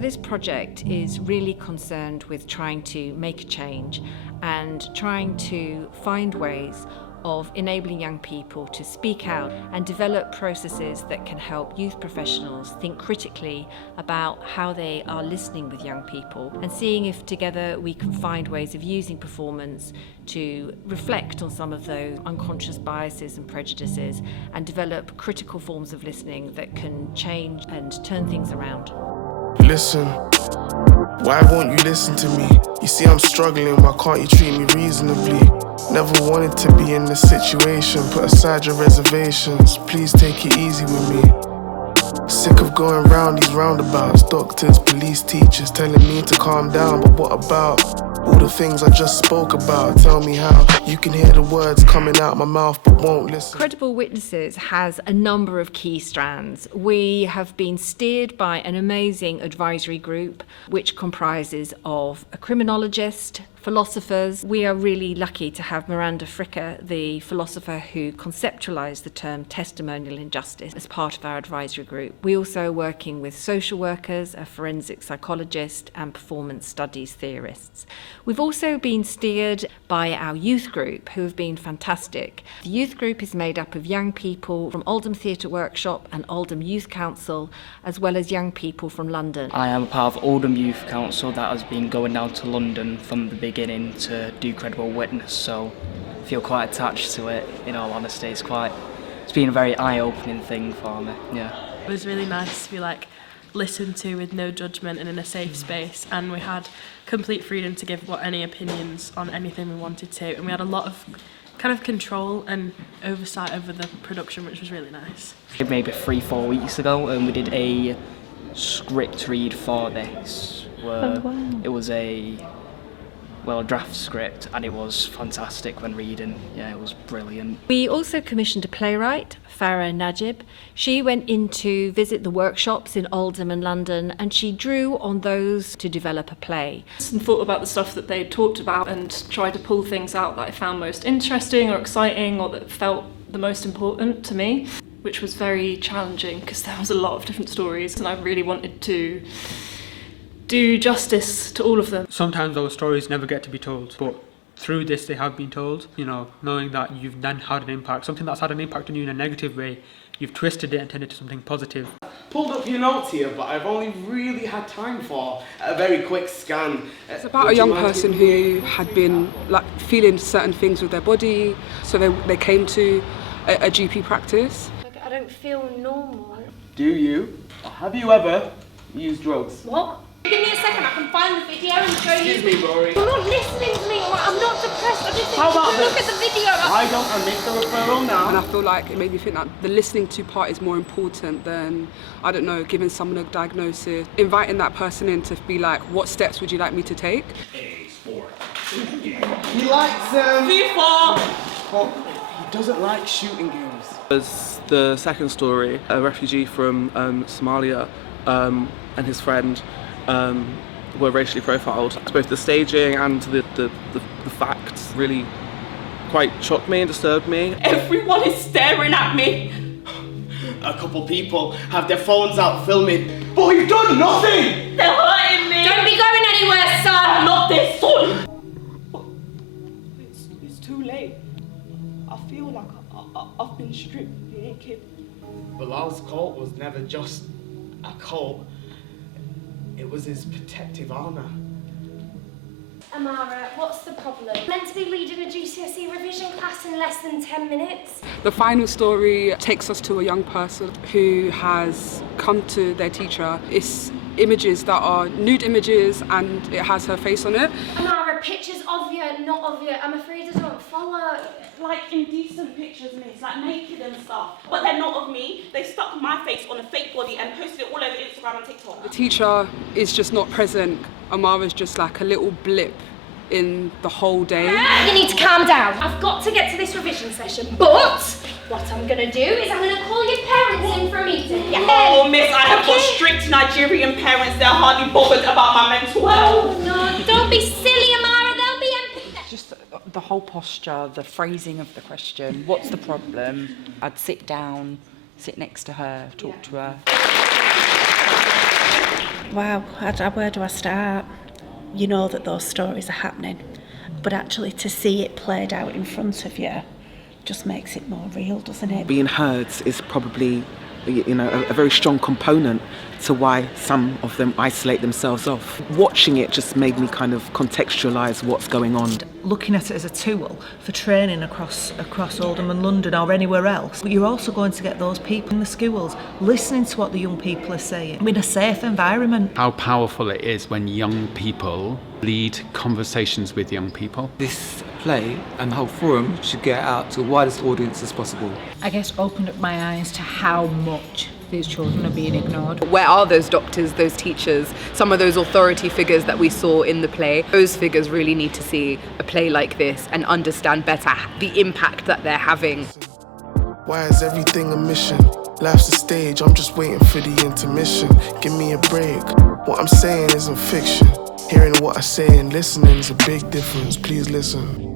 This project is really concerned with trying to make a change and trying to find ways of enabling young people to speak out and develop processes that can help youth professionals think critically about how they are listening with young people, and seeing if together we can find ways of using performance to reflect on some of those unconscious biases and prejudices and develop critical forms of listening that can change and turn things around. Listen, why won't you listen to me? You see I'm struggling, why can't you treat me reasonably? Never wanted to be in this situation, put aside your reservations, please take it easy with me. Sick of going round these roundabouts, doctors, police, teachers telling me to calm down, but what about all the things I just spoke about? Tell me how you can hear the words coming out my mouth but won't listen. Credible Witnesses has a number of key strands. We have been steered by an amazing advisory group which comprises of a criminologist, philosophers. We are really lucky to have Miranda Fricker, the philosopher who conceptualised the term testimonial injustice, as part of our advisory group. We also are working with social workers, a forensic psychologist and performance studies theorists. We've also been steered by our youth group, who have been fantastic. The youth group is made up of young people from Oldham Theatre Workshop and Oldham Youth Council, as well as young people from London. I am a part of Oldham Youth Council that has been going down to London from the beginning to do Credible Witness, so I feel quite attached to it, in all honesty. It's been a very eye-opening thing for me, yeah. It was really nice to be listened to with no judgment and in a safe space, and we had complete freedom to give any opinions on anything we wanted to, and we had a lot of kind of control and oversight over the production, which was really nice. Maybe 3-4 weeks ago, and we did a script read for this, where it was a draft script, and it was fantastic when reading. Yeah, it was brilliant. We also commissioned a playwright, Farah Najib. She went in to visit the workshops in Oldham and London, and she drew on those to develop a play. And thought about the stuff that they talked about and tried to pull things out that I found most interesting or exciting or that felt the most important to me, which was very challenging because there was a lot of different stories and I really wanted to do justice to all of them. Sometimes those stories never get to be told, but through this they have been told. You know, knowing that you've then had an impact, something that's had an impact on you in a negative way, you've twisted it and turned it to something positive. Pulled up your notes here, but I've only really had time for a very quick scan. It's about a young person who had been feeling certain things with their body, so they came to a GP practice. I don't feel normal. Do you? Have you ever used drugs? What? Give me a second, I can find the video and show you. Excuse me, Rory. You're not listening to me, I'm not depressed, I just think How about you look at the video. Why don't I make the referral now? And I feel like it made me think that the listening to part is more important than, I don't know, giving someone a diagnosis, inviting that person in to be like, what steps would you like me to take? A sport. He likes V4! But he doesn't like shooting games. As the second story, a refugee from Somalia and his friend were racially profiled. Both the staging and the facts really quite shocked me and disturbed me. Everyone is staring at me. A couple people have their phones out filming, but we've done nothing! They're hurting me. Don't be going anywhere, son! Not this son! It's too late. I feel like I've been stripped naked. Bilal's cult was never just a cult. It was his protective armour. Amara, what's the problem? Meant to be leading a GCSE revision class in less than 10 minutes. The final story takes us to a young person who has come to their teacher. It's images that are nude images and it has her face on it. Amara, pictures of you, not of you. I'm afraid I don't follow. Indecent pictures of me, it's naked and stuff. But they're not of me. They stuck my face on a fake body and posted it all over Instagram and TikTok. The teacher is just not present. Amara's just like a little blip in the whole day. You need to calm down. I've got to get to this revision session, but what I'm going to do is I'm going to call your parents in for a meeting. Oh, miss, I have got strict Nigerian parents. They're hardly bothered about my mental health. Oh, no, don't be silly, Amara. They'll be empathy. Just The whole posture, the phrasing of the question, what's the problem? I'd sit down, sit next to her, talk to her. Wow, where do I start? You know that those stories are happening, but actually to see it played out in front of you just makes it more real, doesn't it? Being heard is probably, a very strong component to why some of them isolate themselves off. Watching it just made me kind of contextualise what's going on. Looking at it as a tool for training across Oldham and London or anywhere else. But you're also going to get those people in the schools listening to what the young people are saying in a safe environment. How powerful it is when young people lead conversations with young people. This play and the whole forum should get out to the widest audience as possible. I guess opened up my eyes to how much these children are being ignored. Where are those doctors, those teachers, some of those authority figures that we saw in the play? Those figures really need to see a play like this and understand better the impact that they're having. Why is everything a mission? Life's a stage, I'm just waiting for the intermission. Give me a break, what I'm saying isn't fiction. Hearing what I say and listening is a big difference, please listen.